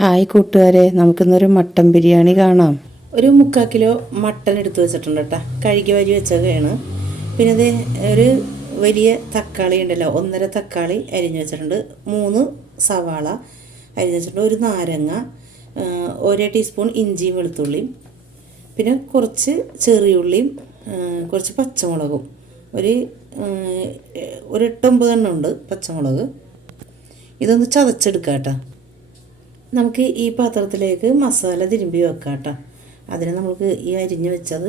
Hi കൂട്ടുകാരെ നമുക്കിന്നൊരു mutton biryani കാണാം. ഒരു മുക്കാൽ കിലോ മട്ടൻ എടുത്തു വെച്ചിട്ടുണ്ട് കേട്ടോ. കഴുകി വരി വെച്ചതാണ് പിന്നെ ഇത് ഒരു വലിയ തക്കാളി ഉണ്ടല്ലോ ഒന്നര തക്കാളി അരിഞ്ഞു വെച്ചിട്ടുണ്ട്. മൂന്ന് സവാള അരിഞ്ഞു വെച്ചിട്ടുണ്ട്. ഒരു നാരങ്ങ ഒരേ ടീസ്പൂൺ ഇഞ്ചിയും വെളുത്തുള്ളിയും. പിന്നെ കുറച്ച് ചെറിയുള്ളിയും കുറച്ച് പച്ചമുളകും. ഒരു ഒരു എട്ടൊമ്പത് എണ്ണം ഉണ്ട് പച്ചമുളക്. ഇതൊന്ന് ചതച്ചെടുക്കാം കേട്ടോ. നമുക്ക് ഈ പാത്രത്തിലേക്ക് മസാല തിരുമ്പി വെക്കാം കേട്ടോ. അതിന് നമുക്ക് ഈ അരിഞ്ഞു വെച്ചത്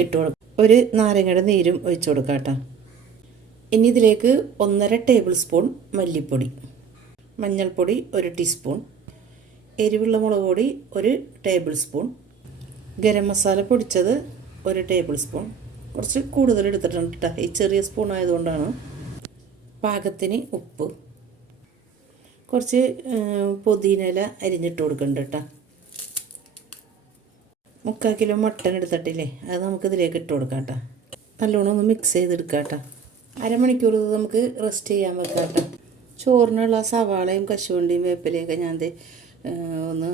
ഇട്ട് കൊടുക്കാം. ഒരു നാരങ്ങയുടെ നീരും ഒഴിച്ചു കൊടുക്കാം കേട്ടോ. ഇനി ഇതിലേക്ക് ഒന്നര ടേബിൾ സ്പൂൺ മല്ലിപ്പൊടി മഞ്ഞൾപ്പൊടി ഒരു ടീസ്പൂൺ എരിവുള്ള മുളക് പൊടി ഒരു ടേബിൾ സ്പൂൺ ഗരം മസാല പൊടിച്ചത് ഒരു ടേബിൾ സ്പൂൺ. കുറച്ച് കൂടുതൽ എടുത്തിട്ടുണ്ട് കേട്ടോ. ഈ ചെറിയ സ്പൂൺ ആയതുകൊണ്ടാണ് പാകത്തിന് ഉപ്പ് കുറച്ച് പുതിന ഇല അരിഞ്ഞിട്ട് കൊടുക്കുന്നുണ്ട് കേട്ടോ മുക്കാൽ കിലോ മട്ടൻ എടുത്തിട്ടില്ലേ? അത് നമുക്ക് ഇതിലേക്ക് ഇട്ട് കൊടുക്കാം കേട്ടോ നല്ലോണം ഒന്ന് മിക്സ് ചെയ്തെടുക്കാം കേട്ടോ അരമണിക്കൂർ നമുക്ക് റെസ്റ്റ് ചെയ്യാൻ വെക്കാം കേട്ടോ ചോറിനുള്ള സവാളയും കശുവണ്ടിയും വേപ്പിലയൊക്കെ ഞാൻ ഒന്ന്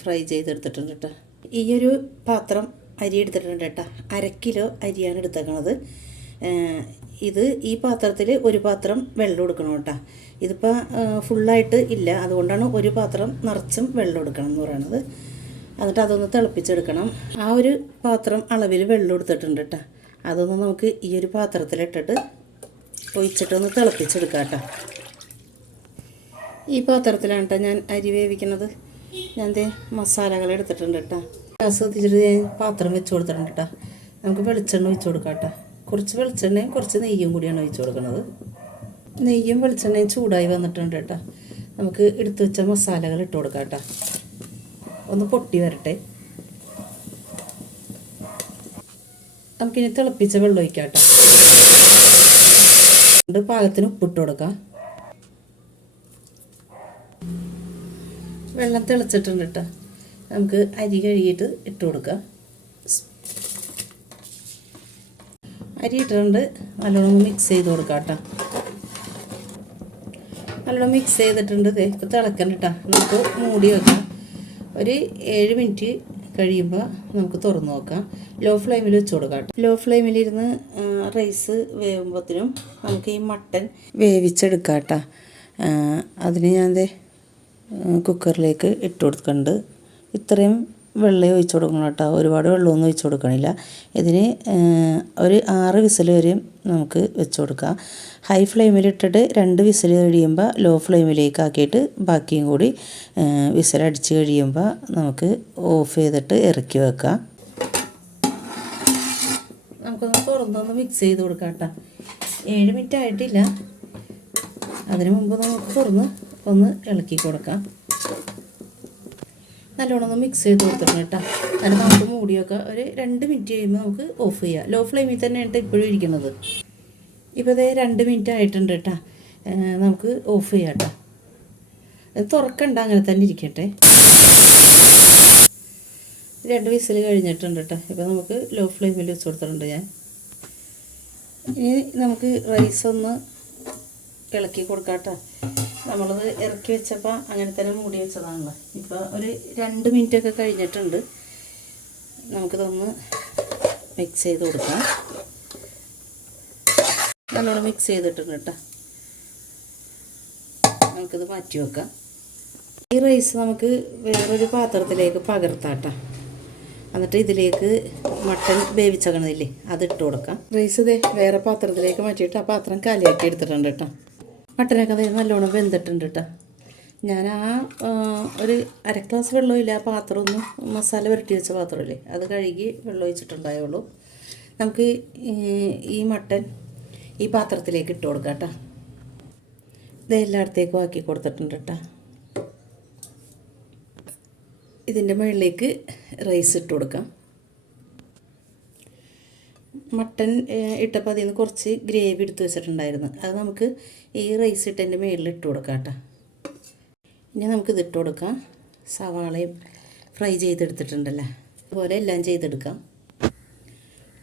ഫ്രൈ ചെയ്തെടുത്തിട്ടുണ്ട് കേട്ടോ ഈ ഒരു പാത്രം അരി എടുത്തിട്ടുണ്ട് കേട്ടോ അര കിലോ അരിയാണ് എടുത്തേക്കണത്. ഇത് ഈ പാത്രത്തിൽ ഒരു പാത്രം വെള്ളം എടുക്കണം കേട്ടോ. ഇതിപ്പോൾ ഫുള്ളായിട്ട് ഇല്ല. അതുകൊണ്ടാണ് ഒരു പാത്രം നിറച്ചും വെള്ളം എടുക്കണം എന്ന് പറയണത്. എന്നിട്ട് അതൊന്ന് തിളപ്പിച്ചെടുക്കണം. ആ ഒരു പാത്രം അളവിൽ വെള്ളം എടുത്തിട്ടുണ്ട് കേട്ടോ. അതൊന്ന് നമുക്ക് ഈ ഒരു പാത്രത്തിലിട്ടിട്ട് ഒഴിച്ചിട്ടൊന്ന് തിളപ്പിച്ചെടുക്കാം കേട്ടോ. ഈ പാത്രത്തിലാണ് കേട്ടോ ഞാൻ അരി വേവിക്കുന്നത് ഞാൻ ദേ മസാലകൾ എടുത്തിട്ടുണ്ട് കേട്ടോ. ഗ്യാസ് കത്തിച്ചിട്ട് ഞാൻ പാത്രം വെച്ച് കൊടുത്തിട്ടുണ്ട് കേട്ടോ. നമുക്ക് വെളിച്ചെണ്ണ ഒഴിച്ച് കൊടുക്കാം കേട്ടോ. കുറച്ച് വെളിച്ചെണ്ണയും കുറച്ച് നെയ്യും കൂടിയാണ് ഒഴിച്ച് കൊടുക്കുന്നത്. നെയ്യും വെളിച്ചെണ്ണയും ചൂടായി വന്നിട്ടുണ്ട് കേട്ടോ. നമുക്ക് എടുത്തു വെച്ച മസാലകൾ ഇട്ട് കൊടുക്കാം കേട്ടോ. ഒന്ന് പൊട്ടി വരട്ടെ. നമുക്കിനി തിളപ്പിച്ച വെള്ളം ഒഴിക്കാം കേട്ടോ. പാകത്തിന് ഉപ്പിട്ട് കൊടുക്കാം. വെള്ളം തിളച്ചിട്ടുണ്ട് കേട്ടോ. നമുക്ക് അരി കഴുകിയിട്ട് ഇട്ട് കൊടുക്കാം. അരി ഇട്ടിട്ടുണ്ട് നല്ലോണം മിക്സ് ചെയ്ത് കൊടുക്കാം കേട്ടോ നല്ലോണം മിക്സ് ചെയ്തിട്ടുണ്ട്. ഇപ്പോൾ തിളക്കണ്ട കേട്ടോ നമുക്ക് മൂടി വെക്കാം. ഒരു ഏഴ് മിനിറ്റ് കഴിയുമ്പോൾ നമുക്ക് തുറന്നു നോക്കാം. ലോ ഫ്ലെയിമിൽ വെച്ച് കൊടുക്കാം ലോ ഫ്ലെയിമിലിരുന്ന് റൈസ് വേവുമ്പോഴത്തേനും നമുക്ക് ഈ മട്ടൻ വേവിച്ചെടുക്കാം കേട്ടോ അതിന് ഞാൻ കുക്കറിലേക്ക് ഇട്ട് കൊടുക്കുന്നുണ്ട് ഇത്രയും വെള്ളം ഒഴിച്ചു കൊടുക്കണം കേട്ടോ. ഒരുപാട് വെള്ളമൊന്നും ഒഴിച്ചു കൊടുക്കണില്ല. ഇതിന് ഒരു ആറ് വിസിൽ വരെയും നമുക്ക് വെച്ച് കൊടുക്കാം. ഹൈ ഫ്ലെയിമിലിട്ടിട്ട് രണ്ട് വിസിൽ കഴിയുമ്പോൾ ലോ ഫ്ലെയിമിലേക്ക് ആക്കിയിട്ട് ബാക്കിയും കൂടി വിസിൽ അടിച്ച് കഴിയുമ്പോൾ നമുക്ക് ഓഫ് ചെയ്തിട്ട് ഇറക്കി വെക്കാം. നമുക്കൊന്ന് തുറന്നൊന്ന് മിക്സ് ചെയ്ത് കൊടുക്കാം കേട്ടോ. ഏഴ് മിനിറ്റ് ആയിട്ടില്ല. അതിനു മുമ്പ് നമുക്ക് തുറന്ന് ഒന്ന് ഇളക്കി കൊടുക്കാം. നല്ലോണം ഒന്ന് മിക്സ് ചെയ്ത് കൊടുത്തിട്ടുണ്ട് കേട്ടോ. എന്നിട്ട് നമുക്ക് മൂടിയൊക്കെ ഒരു രണ്ട് മിനിറ്റ് കഴിയുമ്പോൾ നമുക്ക് ഓഫ് ചെയ്യാം. ലോ ഫ്ലെയിമിൽ തന്നെയാണ് ഇപ്പോഴും ഇരിക്കുന്നത്. ഇപ്പോൾ ഇതേ രണ്ട് മിനിറ്റ് ആയിട്ടുണ്ട് കേട്ടോ നമുക്ക് ഓഫ് ചെയ്യാം കേട്ടോ തുറക്കണ്ട അങ്ങനെ തന്നെ ഇരിക്കട്ടെ. രണ്ട് വിസിൽ കഴിഞ്ഞിട്ടുണ്ട് കേട്ടോ ഇപ്പോൾ നമുക്ക് ലോ ഫ്ലെയിമിൽ വെച്ച് കൊടുത്തിട്ടുണ്ട് ഞാൻ. ഇനി നമുക്ക് റൈസ് ഒന്ന് ഇളക്കി കൊടുക്കാം കേട്ടോ നമ്മളത് ഇറക്കി വെച്ചപ്പോൾ അങ്ങനെ തന്നെ മൂടി വെച്ചതാണല്ലോ. ഇപ്പോൾ ഒരു രണ്ട് മിനിറ്റൊക്കെ കഴിഞ്ഞിട്ടുണ്ട്. നമുക്കിതൊന്ന് മിക്സ് ചെയ്ത് കൊടുക്കാം. നല്ലോണം മിക്സ് ചെയ്തിട്ടുണ്ട് കേട്ടോ. നമുക്കിത് മാറ്റി വെക്കാം. ഈ റൈസ് നമുക്ക് വേറൊരു പാത്രത്തിലേക്ക് പകർത്താട്ടോ എന്നിട്ട് ഇതിലേക്ക് മട്ടൻ വേവിച്ചകണതില്ലേ അത് ഇട്ട് കൊടുക്കാം. റൈസ് ഇതേ വേറെ പാത്രത്തിലേക്ക് മാറ്റിയിട്ട് ആ പാത്രം കാലിയാക്കി എടുത്തിട്ടുണ്ട് കേട്ടോ. മട്ടനൊക്കെ നല്ലോണം വെന്തിട്ടുണ്ട് കേട്ടോ ഞാൻ ആ ഒരു അര ഗ്ലാസ് വെള്ളമില്ല ആ പാത്രം ഒന്ന് മസാല പുരട്ടി വെച്ച പാത്രമില്ലേ അത് കഴുകി വെള്ളം ഒഴിച്ചിട്ടുണ്ടായുള്ളൂ. നമുക്ക് ഈ- മട്ടൻ ഈ പാത്രത്തിലേക്ക് ഇട്ട് കൊടുക്കാം കേട്ടോ ഇത് എല്ലായിടത്തേക്കും ആക്കി കൊടുത്തിട്ടുണ്ട് കേട്ടോ ഇതിന്റെ മുകളിലേക്ക് റൈസ് ഇട്ട് കൊടുക്കാം. മട്ടൻ ഏഹ്, ഇട്ടപ്പോൾ അതിൽ നിന്ന് കുറച്ച് ഗ്രേവി എടുത്ത് വെച്ചിട്ടുണ്ടായിരുന്നു. അത് നമുക്ക് ഈ റൈസ് ഇട്ടതിന്റെ മേളിൽ ഇട്ട് കൊടുക്കാം കേട്ടോ. ഇനി നമുക്ക് ഇത് ഇട്ട് കൊടുക്കാം. സവാളയും ഫ്രൈ ചെയ്തെടുത്തിട്ടുണ്ടല്ലോ? അതുപോലെ എല്ലാം ചെയ്തെടുക്കാം.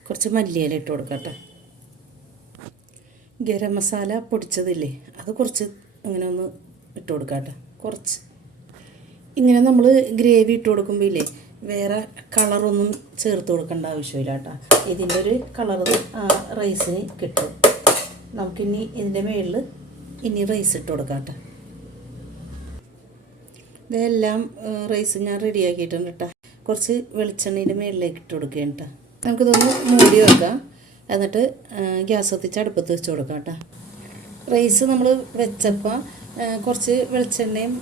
കുറച്ച് മല്ലിയില ഇട്ട് കൊടുക്കാം കേട്ടോ. ഗരം മസാല പൊടിച്ചതില്ലേ അത് കുറച്ച് അങ്ങനെ ഒന്ന് ഇട്ട് കൊടുക്കാം കേട്ടോ. കുറച്ച്. ഇങ്ങനെ നമ്മൾ ഗ്രേവി ഇട്ട് കൊടുക്കുമ്പോൾ ഇല്ലേ വേറെ കളറൊന്നും ചേർത്ത് കൊടുക്കേണ്ട ആവശ്യമില്ല കേട്ടോ. ഇതിന്റെ ഒരു കളർ റൈസിന് കിട്ടും. നമുക്കിനി ഇതിന്റെ മുകളിൽ ഇനി റൈസ് ഇട്ട് കൊടുക്കാം കേട്ടോ. ഇതെല്ലാം റൈസ് ഞാൻ റെഡിയാക്കിയിട്ടുണ്ട് കേട്ടോ. കുറച്ച് വെളിച്ചെണ്ണയുടെ മുകളിലേക്ക് ഇട്ട് കൊടുക്കുകയാണ് കേട്ടോ. നമുക്കിതൊന്ന് മൂടി വെക്കാം. എന്നിട്ട് ഗ്യാസ് കത്തിച്ച് അടുപ്പത്ത് വെച്ച് കൊടുക്കാം കേട്ടോ. റൈസ് നമ്മൾ വെച്ചപ്പോൾ കുറച്ച് വെളിച്ചെണ്ണയും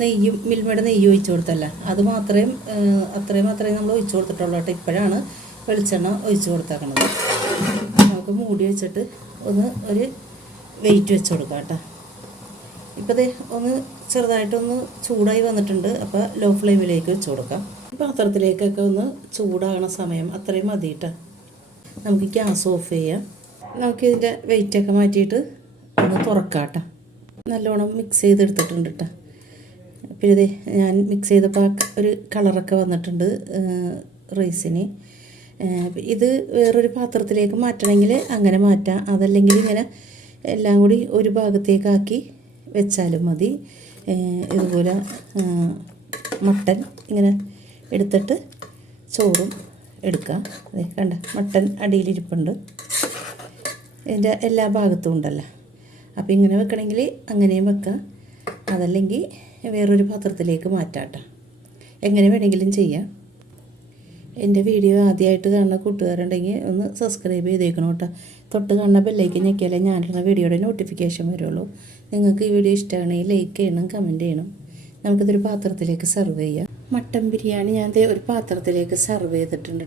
നെയ്യും മിൽമയുടെ നെയ്യ് ഒഴിച്ചു കൊടുത്തല്ല? അത് മാത്രമേ അത്രയും മാത്രമേ നമ്മൾ ഒഴിച്ചു കൊടുത്തിട്ടുള്ളൂ കേട്ടോ. ഇപ്പോഴാണ് വെളിച്ചെണ്ണ ഒഴിച്ചു കൊടുത്തേക്കണത്. നമുക്ക് മൂടി വെച്ചിട്ട് ഒന്ന് ഒരു വെയിറ്റ് വെച്ച് കൊടുക്കാം കേട്ടോ. ഇപ്പോൾ ദേ ഒന്ന് ചെറുതായിട്ടൊന്ന് ചൂടായി വന്നിട്ടുണ്ട്. അപ്പോൾ ലോ ഫ്ലെയിമിലേക്ക് വെച്ച് കൊടുക്കാം. പാത്രത്തിലേക്കൊക്കെ ഒന്ന് ചൂടാകണ സമയം അത്രയും മതി കേട്ടോ. നമുക്ക് ഗ്യാസ് ഓഫ് ചെയ്യാം. നമുക്കിതിന്റെ വെയിറ്റൊക്കെ മാറ്റിയിട്ട് ഒന്ന് തുറക്കാം കേട്ടോ. നല്ലോണം മിക്സ് ചെയ്തെടുത്തിട്ടുണ്ട് കേട്ടോ പിന്നെ ഇതേ ഞാൻ മിക്സ് ചെയ്തപ്പോൾ ഒരു കളറൊക്കെ വന്നിട്ടുണ്ട് റൈസിന് ഇത് വേറൊരു പാത്രത്തിലേക്ക് മാറ്റണമെങ്കിൽ അങ്ങനെ മാറ്റാം. അതല്ലെങ്കിൽ ഇങ്ങനെ എല്ലാം കൂടി ഒരു ഭാഗത്തേക്കാക്കി വെച്ചാലും മതി. ഇതുപോലെ മട്ടൻ ഇങ്ങനെ എടുത്തിട്ട് ചോറും എടുക്കാം. അതെ കണ്ട മട്ടൻ അടിയിലിരിപ്പുണ്ട്. ഇതിന്റെ എല്ലാ ഭാഗത്തും ഉണ്ടല്ലോ. അപ്പോൾ ഇങ്ങനെ വെക്കണമെങ്കിൽ അങ്ങനെയും വെക്കാം. അതല്ലെങ്കിൽ വേറൊരു പാത്രത്തിലേക്ക് മാറ്റാം കേട്ടോ എങ്ങനെ വേണമെങ്കിലും ചെയ്യാം. എന്റെ വീഡിയോ ആദ്യമായിട്ട് കാണുന്ന കൂട്ടുകാരുണ്ടെങ്കിൽ ഒന്ന് സബ്സ്ക്രൈബ് ചെയ്തേക്കണം കേട്ടോ. തൊട്ട് കാണുന്ന ബെല്ലേക്ക് ഞെക്കിയാലേ ഞാനിടുന്ന വീഡിയോയുടെ നോട്ടിഫിക്കേഷൻ വരുള്ളൂ. നിങ്ങൾക്ക് ഈ വീഡിയോ ഇഷ്ടമാണെങ്കിൽ ലൈക്ക് ചെയ്യണം കമന്റ് ചെയ്യണം. നമുക്കിതൊരു പാത്രത്തിലേക്ക് സെർവ് ചെയ്യാം. മട്ടൻ ബിരിയാണി ഞാൻ ഒരു പാത്രത്തിലേക്ക് സെർവ് ചെയ്തിട്ടുണ്ട്.